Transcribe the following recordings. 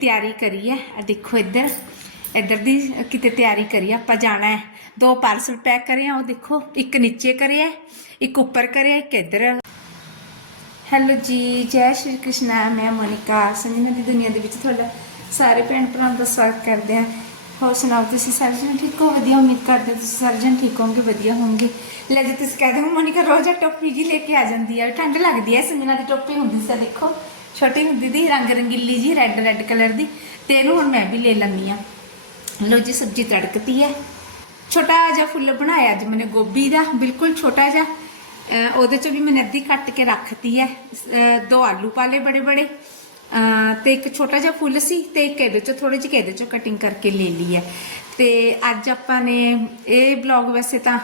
ਤਿਆਰੀ ਕਰੀ ਹੈ ਆ ਦੇਖੋ ਇੱਧਰ। ਇੱਧਰ ਦੀ ਕਿਤੇ ਤਿਆਰੀ ਕਰੀ ਆਪਾਂ ਜਾਣਾ ਹੈ। ਦੋ ਪਾਰਸਲ ਪੈਕ ਕਰੇ ਆ ਉਹ ਦੇਖੋ। ਇੱਕ ਨੀਚੇ ਕਰਿਆ ਹੈ, ਇੱਕ ਉੱਪਰ ਕਰਿਆ ਇੱਕ ਇੱਧਰ। ਹੈਲੋ ਜੀ ਜੈ ਸ਼੍ਰੀ ਕ੍ਰਿਸ਼ਨ। ਮੈਂ ਮੋਨਿਕਾ। ਸੰਜਨਾ ਦੀ ਦੁਨੀਆ ਦੇ ਵਿੱਚ ਤੁਹਾਡਾ ਸਾਰੇ ਭੈਣ ਭਰਾਵਾਂ ਦਾ ਸਵਾਗਤ ਕਰਦੇ ਹਾਂ। ਹੋਰ ਸੁਣਾਓ ਤੁਸੀਂ ਸਾਰੇ ਜਣ ਠੀਕ ਹੋ? ਵਧੀਆ ਉਮੀਦ ਕਰਦੇ ਹਾਂ ਤੁਸੀਂ ਸਾਰੇ ਜਣ ਠੀਕ ਹੋਵੋਗੇ ਵਧੀਆ ਹੋਵੋਗੇ। ਲੈ ਜੇ ਤੁਸੀਂ ਕਹਦੇ ਹੋ ਮੋਨਿਕਾ ਰੋਜ਼ ਆ ਟੋਪੀ ਜੀ ਲੈ ਕੇ ਆ ਜਾਂਦੀ ਹੈ ਠੰਡ ਲੱਗਦੀ ਹੈ ਸੰਜਨਾ ਦੀ ਟੋਪੀ ਹੁੰਦੀ ਸੀ ਦੇਖੋ। ਛੋਟੀ ਹੁੰਦੀ ਦੀ, ਰੰਗ ਰੰਗੀਲੀ ਜੀ ਰੈੱਡ ਰੈੱਡ ਕਲਰ ਦੀ, ਤੇ ਇਹਨੂੰ ਹੁਣ ਮੈਂ ਵੀ ਲੈ ਲੈਂਦੀ ਆ ਲੋ ਜੀ, ਸਬਜ਼ੀ ਤੜਕਤੀ ਹੈ। ਛੋਟਾ ਜਿਹਾ ਫੁੱਲ ਬਣਾਇਆ ਅੱਜ ਮੈਨੇ ਗੋਭੀ ਦਾ, ਬਿਲਕੁਲ ਛੋਟਾ ਜਿਹਾ। ਉਹਦੇ ਚ ਵੀ ਮੈਂ ਅੱਧੀ ਕੱਟ ਕੇ ਰੱਖਤੀ ਹੈ। ਦੋ ਆਲੂ ਪਾਲੇ ਬੜੇ ਬੜੇ। ਅਹ ਤੇ ਇੱਕ ਛੋਟਾ ਜਿਹਾ ਫੁੱਲ ਸੀ ਤੇ ਇੱਕ ਇਹਦੇ 'ਚੋਂ ਥੋੜੇ ਜਿਹੇ ਇਹਦੇ 'ਚੋਂ ਕਟਿੰਗ ਕਰਕੇ ਲੈ ਲਈ ਹੈ। ਤੇ ਅੱਜ ਆਪਾਂ ਨੇ ਇਹ ਬਲੌਗ ਵੈਸੇ ਤਾਂ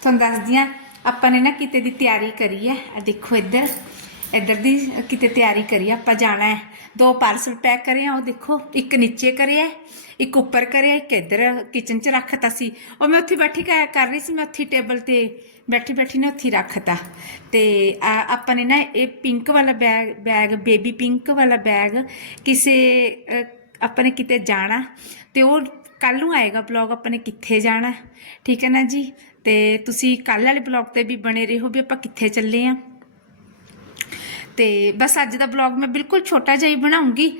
ਤੁਹਾਨੂੰ ਦੱਸਦੀ ਹਾਂ, ਆਪਾਂ ਨੇ ਨਾ ਕਿਤੇ ਦੀ ਤਿਆਰੀ ਕਰੀ ਹੈ। ਆ ਦੇਖੋ ਇੱਧਰ। ਇੱਧਰ ਦੀ ਕਿਤੇ ਤਿਆਰੀ ਕਰੀ ਆਪਾਂ ਜਾਣਾ ਹੈ। ਦੋ ਪਾਰਸਲ ਪੈਕ ਕਰੇ ਆ, ਉਹ ਦੇਖੋ, ਇੱਕ ਨੀਚੇ ਕਰਿਆ ਇੱਕ ਉੱਪਰ ਕਰਿਆ ਇੱਕ ਇੱਧਰ ਕਿਚਨ 'ਚ ਰੱਖਤਾ ਸੀ। ਉਹ ਮੈਂ ਉੱਥੇ ਬੈਠੀ ਕਰ ਕਰ ਰਹੀ ਸੀ, ਮੈਂ ਉੱਥੇ ਟੇਬਲ ਤੇ ਬੈਠੀ ਬੈਠੀ ਨੇ ਉੱਥੇ ਹੀ ਰੱਖਤਾ। ਤੇ ਆਪਾਂ ਨੇ ਨਾ ਇਹ ਪਿੰਕ ਵਾਲਾ ਬੈਗ ਬੈਗ ਬੇਬੀ ਪਿੰਕ ਵਾਲਾ ਬੈਗ ਕਿਸੇ ਆਪਾਂ ਨੇ ਕਿਤੇ ਜਾਣਾ, ਤੇ ਉਹ ਕੱਲ ਨੂੰ ਆਏਗਾ ਬਲੌਗ ਆਪਾਂ ਨੇ ਕਿੱਥੇ ਜਾਣਾ, ਠੀਕ ਹੈ ਨਾ ਜੀ? ਤੇ ਤੁਸੀਂ ਕੱਲ ਵਾਲੇ ਬਲੌਗ ਤੇ ਵੀ ਬਣੇ ਰਹੋ ਵੀ ਆਪਾਂ ਕਿੱਥੇ ਚੱਲੇ ਆ। ਤੇ ਬਸ ਅੱਜ ਦਾ ਬਲੌਗ ਮੈਂ ਬਿਲਕੁਲ ਛੋਟਾ ਜਿਹਾ ਹੀ ਬਣਾਉਂਗੀ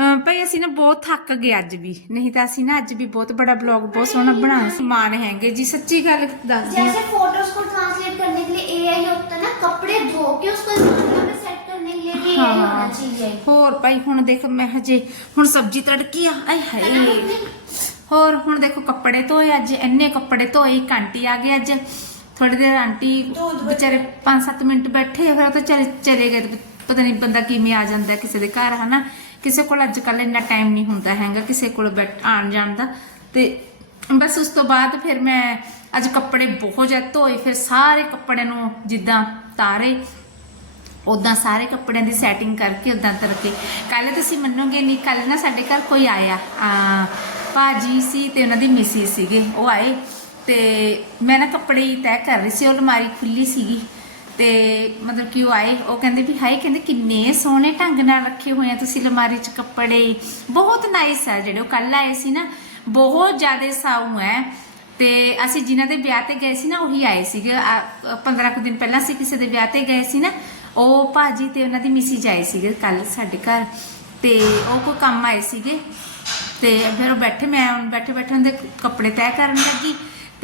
ਅਮ ਭਾਈ ਅਸੀਂ ਨਾ ਬਹੁਤ ਥੱਕ ਗਏ ਅੱਜ ਵੀ ਨਹੀਂ ਤਾਂ ਅਸੀਂ ਨਾ ਅੱਜ ਵੀ ਬਹੁਤ ਬੜਾ ਬਲੌਗ ਬਹੁਤ ਸੋਹਣਾ ਬਣਾਇਆ ਸੀ ਮਾਨ ਹੈਗੇ ਜੀ ਸੱਚੀ ਗੱਲ ਦੱਸਦੀ ਹਾਂ जैसे फोटोज को ट्रांसलेट करने के लिए एआई होता है ना कपड़े धो के उसको दुनिया में सेट करने के लिए भी एआई हाँ। होना चाहिए ਹੋਰ ਭਾਈ ਹੁਣ ਦੇਖ ਮੈਂ ਹਜੇ ਹੁਣ ਸਬਜ਼ੀ ਤੜਕੀ ਆ ਆਏ ਹਾਏ ਹੋਰ ਹੁਣ ਦੇਖੋ ਕੱਪੜੇ ਧੋਏ ਅੱਜ ਇੰਨੇ ਕੱਪੜੇ ਧੋਏ ਇੱਕ ਆਂਟੀ ਆ ਗਏ ਅੱਜ ਥੋੜੀ ਦੇਰ ਆਂਟੀ ਵਿਚਾਰੇ 5-7 ਮਿੰਟ ਬੈਠੇ ਫਿਰ ਉਹ ਤਾਂ ਚਲੇ ਚਲੇ ਗਏ। ਪਤਾ ਨਹੀਂ ਬੰਦਾ ਕਿਵੇਂ ਆ ਜਾਂਦਾ ਕਿਸੇ ਦੇ ਘਰ ਹਨਾ? ਕਿਸੇ ਕੋਲ ਅੱਜ ਕੱਲ ਇੰਨਾ ਟਾਈਮ ਨਹੀਂ ਹੁੰਦਾ ਹੈਗਾ ਕਿਸੇ ਕੋਲ ਬੈਠ ਆਣ ਜਾਣ ਦਾ। ਤੇ ਬਸ ਉਸ ਤੋਂ ਬਾਅਦ ਫਿਰ ਮੈਂ ਅੱਜ ਕੱਪੜੇ ਬਹੁਤ ਜ਼ਿਆਦਾ ਧੋਏ ਫਿਰ ਸਾਰੇ ਕੱਪੜੇ ਨੂੰ ਜਿੱਦਾਂ ਤਾਰੇ ਉਦਾਂ ਸਾਰੇ ਕੱਪੜਿਆਂ ਦੀ ਸੈਟਿੰਗ ਕਰਕੇ ਉਦਾਂ ਕਰਕੇ ਕੱਲ ਤੁਸੀਂ ਮੰਨੋਗੇ ਨਹੀਂ ਕੱਲ ਨਾ ਸਾਡੇ ਘਰ ਕੋਈ ਆਇਆ। ਆ ਭਾਜੀ ਸੀ ਤੇ ਉਹਨਾਂ ਦੀ ਮਿਸੀ ਸੀਗੇ ਉਹ ਆਏ। ਤੇ ਮੈਂ ਨਾ ਕੱਪੜੇ ਤੈਅ ਕਰ ਰਹੀ ਸੀ, ਉਹ ਅਲਮਾਰੀ ਖੁੱਲੀ ਸੀਗੀ ਤੇ ਮਤਲਬ ਕਿ ਉਹ ਆਏ, ਉਹ ਕਹਿੰਦੇ ਵੀ ਹਾਏ ਕਹਿੰਦੇ ਕਿੰਨੇ ਸੋਹਣੇ ਢੰਗ ਨਾਲ ਰੱਖੇ ਹੋਏ ਆ ਤੁਸੀਂ ਅਲਮਾਰੀ 'ਚ ਕੱਪੜੇ। ਬਹੁਤ ਨਾਈਸ ਆ ਜਿਹੜੇ ਉਹ ਕੱਲ ਆਏ ਸੀ ਨਾ, ਬਹੁਤ ਜ਼ਿਆਦਾ ਸਾਊ ਹੈ ਤੇ ਅਸੀਂ ਜਿਨ੍ਹਾਂ ਦੇ ਵਿਆਹ ਤੇ ਗਏ ਸੀ ਨਾ, ਉਹੀ ਆਏ ਸੀਗੇ। 15 ਕੁ ਦਿਨ ਪਹਿਲਾਂ ਅਸੀਂ ਕਿਸੇ ਦੇ ਵਿਆਹ ਤੇ ਗਏ ਸੀ ਨਾ, ਉਹ ਭਾਜੀ ਤੇ ਉਹਨਾਂ ਦੀ ਮਿਸੀ ਜਾਏ ਸੀਗੇ ਕੱਲ ਸਾਡੇ ਘਰ। ਤੇ ਉਹ ਕੋਈ ਕੰਮ ਆਏ ਸੀਗੇ, ਤੇ ਫਿਰ ਉਹ ਬੈਠੇ, ਮੈਂ ਬੈਠੇ ਬੈਠੇ ਉਹਦੇ ਕੱਪੜੇ ਤੈਅ ਕਰਨ ਲੱਗੀ।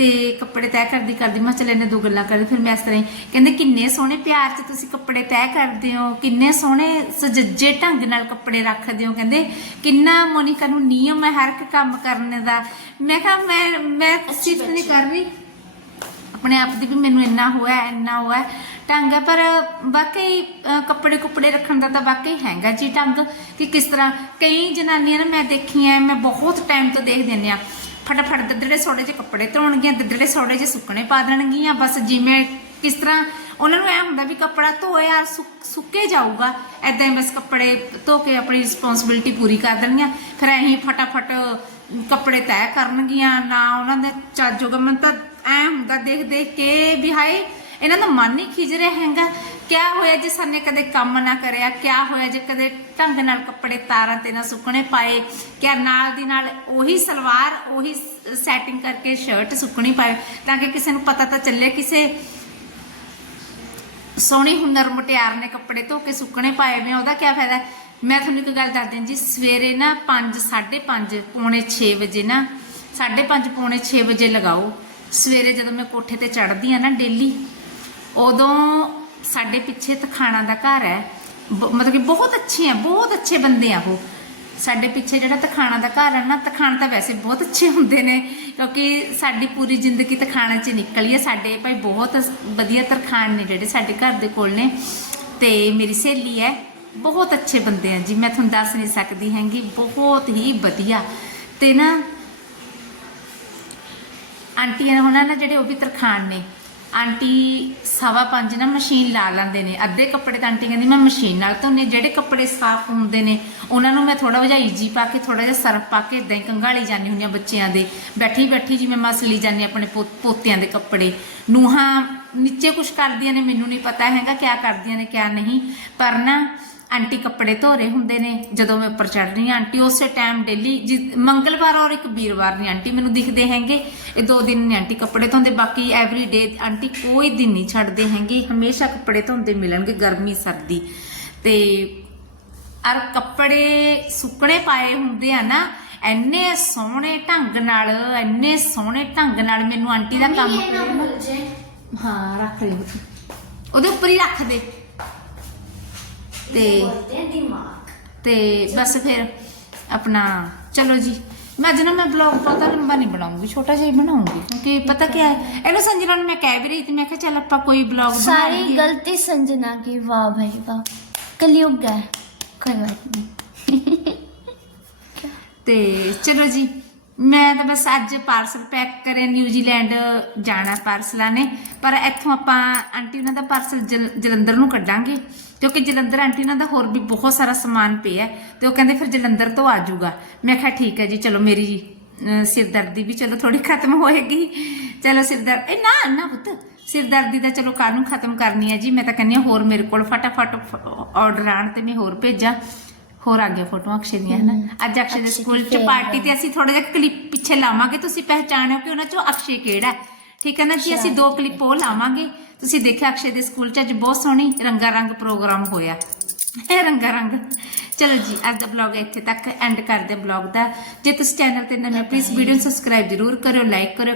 ਤੇ ਕੱਪੜੇ ਤੈਅ ਕਰਦੀ ਕਰਦੀ ਮੈਂ ਚਲੇ ਨੇ ਦੋ ਗੱਲਾਂ ਕਰਦੇ ਫਿਰ ਮੈਂ ਇਸ ਤਰ੍ਹਾਂ ਹੀ ਕਹਿੰਦੇ ਕਿੰਨੇ ਸੋਹਣੇ ਪਿਆਰ 'ਚ ਤੁਸੀਂ ਕੱਪੜੇ ਤੈਅ ਕਰਦੇ ਹੋ ਕਿੰਨੇ ਸੋਹਣੇ ਸਜੱਜੇ ਢੰਗ ਨਾਲ ਕੱਪੜੇ ਰੱਖਦੇ ਹੋ ਕਹਿੰਦੇ ਕਿੰਨਾ ਮੋਨਿਕਾ ਨੂੰ ਨਿਯਮ ਹੈ ਹਰ ਇੱਕ ਕੰਮ ਕਰਨ ਦਾ। ਮੈਂ ਕਿਹਾ ਮੈਂ ਮੈਂ ਸਿਫਤ ਨਹੀਂ ਕਰ ਰਹੀ। ਆਪਣੇ ਆਪ ਦੀ ਵੀ ਮੈਨੂੰ ਇੰਨਾ ਹੋਇਆ ਇੰਨਾ ਹੋਇਆ ਢੰਗ ਹੈ ਪਰ ਵਾਕਈ ਕੱਪੜੇ ਕੁੱਪੜੇ ਰੱਖਣ ਦਾ ਤਾਂ ਵਾਕਈ ਹੈਗਾ ਜੀ ਢੰਗ ਕਿ ਕਿਸ ਤਰ੍ਹਾਂ ਕਈ ਜਨਾਨੀਆਂ ਨਾ ਮੈਂ ਦੇਖੀਆਂ ਮੈਂ ਬਹੁਤ ਟਾਈਮ ਤੋਂ ਦੇਖ ਦਿੰਦੇ ਆ ਫਟਾਫਟ ਦੱਦੜੇ ਸੋੜੇ ਜਿਹੇ ਕੱਪੜੇ ਧੋਣਗੀਆਂ, ਦੱਦੜੇ ਸੋੜੇ ਜਿਹੇ ਸੁੱਕਣੇ ਪਾ ਦੇਣਗੀਆਂ। ਬਸ ਜਿਵੇਂ ਕਿਸ ਤਰ੍ਹਾਂ ਉਹਨਾਂ ਨੂੰ ਐ ਹੁੰਦਾ ਵੀ ਕੱਪੜਾ ਧੋਇਆ, ਸੁੱਕ- ਸੁੱਕੇ ਜਾਊਗਾ ਐਦਾਂ ਹੀ ਬਸ ਕੱਪੜੇ ਧੋ ਕੇ ਆਪਣੀ ਰਿਸਪੌਂਸਿਬਿਲਟੀ ਪੂਰੀ ਕਰ ਦੇਣਗੀਆਂ। ਫਿਰ ਐਂ ਫਟਾਫਟ ਕੱਪੜੇ ਤੈਅ ਕਰਨਗੀਆਂ, ਨਾ ਉਹਨਾਂ ਦੇ ਚੱਜੋਗਾ ਮੈਨੂੰ ਤਾਂ ਐ ਹੁੰਦਾ ਦੇਖ ਦੇਖ ਕੇ ਵੀ ਹਾਏ ਇਹਨਾਂ ਦਾ ਮਨ ਹੀ ਖਿਜ ਰਿਹਾ ਹੈਗਾ। ਕਿਆ ਹੋਇਆ ਜੇ ਸਾਨੇ ਕਦੇ ਕੰਮ ਨਾ ਕਰਿਆ? ਕਿਆ ਹੋਇਆ ਜੇ ਕਦੇ ਢੰਗ ਨਾਲ ਕੱਪੜੇ ਤਾਰਾਂ ਤੇ ਨਾ ਸੁੱਕਣੇ ਪਾਏ? ਕਿਆ ਨਾਲ ਦੀ ਨਾਲ ਉਹੀ ਸਲਵਾਰ, ਉਹੀ ਸੈਟਿੰਗ ਕਰਕੇ ਸ਼ਰਟ ਸੁੱਕਣੀ ਪਾਏ? ਤਾਂ ਕਿ ਕਿਸੇ ਨੂੰ ਪਤਾ ਤਾਂ ਚੱਲੇ ਕਿਸੇ ਸੋਹਣੀ ਹੁਨਰ ਮੁਟਿਆਰ ਨੇ ਕੱਪੜੇ ਧੋ ਕੇ ਸੁੱਕਣੇ ਪਾਏ ਨੇ ਉਹਦਾ ਕੀ ਫਾਇਦਾ? ਮੈਂ ਤੁਹਾਨੂੰ ਇੱਕ ਗੱਲ ਦੱਸ ਦਿੰਦੀ ਜੀ, ਸਵੇਰੇ ਨਾ 5 5:30 ਪੌਣੇ 6 ਵਜੇ ਨਾ 5:30 ਪੌਣੇ 6 ਵਜੇ ਲਗਾਓ। ਸਵੇਰੇ ਜਦੋਂ ਮੈਂ ਕੋਠੇ ਤੇ ਚੜ੍ਹਦੀ ਆ ਨਾ, ਡੇਲੀ ਉਦੋਂ ਸਾਡੇ ਪਿੱਛੇ ਤਖਾਣਾ ਦਾ ਘਰ ਹੈ। ਬ- ਮਤਲਬ ਕਿ ਬਹੁਤ ਅੱਛੇ ਆ, ਬਹੁਤ ਅੱਛੇ ਬੰਦੇ ਆ ਉਹ। ਸਾਡੇ ਪਿੱਛੇ ਜਿਹੜਾ ਤਖਾਣਾ ਦਾ ਘਰ ਹੈ ਨਾ, ਤਖਾਣ ਤਾਂ ਵੈਸੇ ਬਹੁਤ ਅੱਛੇ ਹੁੰਦੇ ਨੇ, ਕਿਉਂਕਿ ਸਾਡੀ ਪੂਰੀ ਜ਼ਿੰਦਗੀ ਤਖਾਣੇ 'ਚ ਨਿਕਲੀ ਹੈ। ਸਾਡੇ ਭਾਈ ਬਹੁਤ ਵਧੀਆ ਤਰਖਾਣ ਨੇ ਜਿਹੜੇ ਸਾਡੇ ਘਰ ਦੇ ਕੋਲ ਨੇ। ਤੇ ਮੇਰੀ ਸਹੇਲੀ ਹੈ, ਬਹੁਤ ਅੱਛੇ ਬੰਦੇ ਆ ਜੀ। ਮੈਂ ਤੁਹਾਨੂੰ ਦੱਸ ਨਹੀਂ ਸਕਦੀ ਹੈਗੀ, ਬਹੁਤ ਹੀ ਵਧੀਆ। ਤੇ ਨਾ, ਆਂਟੀਆਂ ਹੋਣਾ ਨਾ ਜਿਹੜੇ ਉਹ ਵੀ ਤਰਖਾਣ ਨੇ ਆਂਟੀ ਸਵਾ ਪੰਜ ਨਾ ਮਸ਼ੀਨ ਲਾ ਲੈਂਦੇ ਨੇ। ਅੱਧੇ ਕੱਪੜੇ ਤਾਂ ਆਂਟੀ ਕਹਿੰਦੀ, ਮੈਂ ਮਸ਼ੀਨ ਨਾਲ ਧੋਨੇ ਜਿਹੜੇ ਕੱਪੜੇ ਸਾਫ਼ ਹੁੰਦੇ ਨੇ, ਉਹਨਾਂ ਨੂੰ ਮੈਂ ਥੋੜਾ ਜਿਹਾ ਈਜੀ ਪਾ ਕੇ ਥੋੜਾ ਜਿਹਾ ਸਰਫ ਪਾ ਕੇ ਇਦਾਂ ਹੀ ਕੰਘਾਲੀ ਜਾਂਦੀ ਹੁੰਦੀ ਆ ਬੱਚਿਆਂ ਦੇ। ਬੈਠੀ ਬੈਠੀ ਜਿਵੇਂ ਮਸਲੀ ਜਾਂਦੀ ਆਪਣੇ ਪੋ- ਪੋਤਿਆਂ ਦੇ ਕੱਪੜੇ। ਨੂਹਾਂ ਨੀਚੇ ਕੁਝ ਕਰਦੀਆਂ ਨੇ, ਮੈਨੂੰ ਨਹੀਂ ਪਤਾ ਹੈਗਾ ਕਿਆ ਕਰਦੀਆਂ ਨੇ, ਕਿਆ ਨਹੀਂ। ਪਰ ਨਾ ਆਂਟੀ ਕੱਪੜੇ ਧੋਰੇ ਹੁੰਦੇ ਨੇ ਜਦੋਂ ਮੈਂ ਉੱਪਰ ਚੜ੍ਹਨੀ ਆ ਆਂਟੀ ਉਸੇ ਟਾਈਮ ਡੇਲੀ ਮੰਗਲਵਾਰ ਔਰ ਇੱਕ ਵੀਰਵਾਰ ਨੇ ਆਂਟੀ ਮੈਨੂੰ ਦਿਖਦੇ ਹੈਗੇ। ਇਹ ਦੋ ਦਿਨ ਨੇ ਆਂਟੀ ਕੱਪੜੇ ਧੋਂਦੇ ਬਾਕੀ ਐਵਰੀ ਡੇ ਆਂਟੀ ਕੋਈ ਦਿਨ ਨਹੀਂ ਛੱਡਦੇ ਹੈਗੇ ਹਮੇਸ਼ਾ ਕੱਪੜੇ ਧੋਂਦੇ ਮਿਲਣਗੇ ਗਰਮੀ ਸਰਦੀ। ਤੇ ਅਰ ਕੱਪੜੇ ਸੁੱਕਣੇ ਪਾਏ ਹੁੰਦੇ ਆ ਨਾ ਐਨੇ ਸੋਹਣੇ ਢੰਗ ਨਾਲ ਐਨੇ ਸੋਹਣੇ ਢੰਗ ਨਾਲ ਮੈਨੂੰ ਆਂਟੀ ਦਾ ਕੰਮ ਹਾਂ ਰੱਖ ਲਈ। ਉਹਦੇ ਉੱਪਰ ਹੀ ਰੱਖ ਦੇ। ਤੇ बोलते हैं दिमाग ਤੇ ਬਸ ਫਿਰ ਆਪਣਾ ਚਲੋ ਜੀ ਮੈਂ ਅੱਜ ਨਾ ਮੈਂ ਬਲੌਗ ਬਹੁਤਾ ਲੰਬਾ ਨਹੀਂ ਬਣਾਉਂਗੀ ਛੋਟਾ ਜਿਹਾ ਹੀ ਬਣਾਉਂਗੀ ਕਿਉਂਕਿ ਪਤਾ ਕੀ ਹੈ ਇਹਨੂੰ ਸੰਜਨਾ ਨੂੰ ਮੈਂ ਕਹਿ ਵੀ ਰਹੀ ਸੀ ਮੈਂ ਕਿਹਾ ਚੱਲ ਆਪਾਂ ਕੋਈ ਬਲੌਗ ਬਣਾ सारी ਲਈਏ गलती संजना की वाह भाई वाह कलयुग है कोई बात नहीं ਤੇ ਚਲੋ ਜੀ ਮੈਂ ਤਾਂ ਬਸ ਅੱਜ ਪਾਰਸਲ ਪੈਕ ਕਰੇ ਨਿਊਜ਼ੀਲੈਂਡ ਜਾਣਾ ਪਾਰਸਲਾਂ ਨੇ ਪਰ ਇੱਥੋਂ ਆਪਾਂ ਆਂਟੀ ਉਹਨਾਂ ਦਾ ਪਾਰਸਲ ਜਲੰਧਰ ਨੂੰ ਕੱਢਾਂਗੇ ਕਿਉਂਕਿ ਜਲੰਧਰ ਆਂਟੀ ਉਹਨਾਂ ਦਾ ਹੋਰ ਵੀ ਬਹੁਤ ਸਾਰਾ ਸਮਾਨ ਪਿਆ ਤੇ ਉਹ ਕਹਿੰਦੇ ਫਿਰ ਜਲੰਧਰ ਤੋਂ ਆ ਜਾਊਗਾ। ਮੈਂ ਕਿਹਾ ਠੀਕ ਹੈ ਜੀ ਚਲੋ ਮੇਰੀ ਸਿਰਦਰਦੀ ਵੀ ਚਲੋ ਥੋੜੀ ਖਤਮ ਹੋਏਗੀ। ਚਲੋ ਸਿਰਦਰ ਇਹ ਨਾ ਨਾ ਪੁੱਤ ਸਿਰਦਰਦੀ ਦਾ ਚਲੋ ਕੱਲ ਨੂੰ ਖਤਮ ਕਰਨੀ ਹੈ ਜੀ ਮੈਂ ਤਾਂ ਕਹਿੰਦੀ ਹਾਂ ਹੋਰ ਮੇਰੇ ਕੋਲ ਫਟਾਫਟ ਆਰਡਰ ਆਣ ਤੇ ਮੈਂ ਹੋਰ ਭੇਜਾਂ। ਹੋਰ ਆ ਗਿਆ ਫੋਟੋ ਅਕਸ਼ੇ ਦੀਆਂ ਹਨਾ? ਅੱਜ ਅਕਸ਼ੇ ਦੇ ਸਕੂਲ ਚ ਪਾਰਟੀ ਤੇ ਅਸੀਂ ਥੋੜਾ ਜਿਹਾ ਕਲਿੱਪ ਪਿੱਛੇ ਲਾਵਾਂਗੇ ਤੁਸੀਂ ਪਹਿਚਾਣਿਓ ਕਿ ਉਹਨਾਂ ਚੋਂ ਅਕਸ਼ੇ ਕਿਹੜਾ ਹੈ। ਠੀਕ ਹੈ ਨਾ ਜੀ? ਅਸੀਂ ਦੋ ਕਲਿੱਪ ਉਹ ਲਾਵਾਂਗੇ। ਤੁਸੀਂ ਦੇਖਿਆ ਅਕਸ਼ੇ ਦੇ ਸਕੂਲ ਚ ਅੱਜ ਬਹੁਤ ਸੋਹਣੀ ਰੰਗਾ ਰੰਗ ਪ੍ਰੋਗਰਾਮ ਹੋਇਆ। ਇਹ ਰੰਗਾ ਰੰਗ ਚਲੋ ਜੀ ਅੱਜ ਦਾ ਬਲੌਗ ਇੱਥੇ ਤੱਕ ਐਂਡ ਕਰਦੇ ਬਲੌਗ ਦਾ। ਜੇ ਤੁਸੀਂ ਚੈਨਲ ਤੇ ਨਵੇਂ ਪਲੀਜ਼ ਵੀਡੀਓ ਨੂੰ ਸਬਸਕ੍ਰਾਈਬ ਜ਼ਰੂਰ ਕਰਿਓ ਲਾਈਕ ਕਰਿਓ